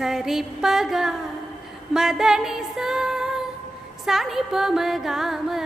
சரிப்பகா மதனிசா சனிப்பமகாமரி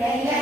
la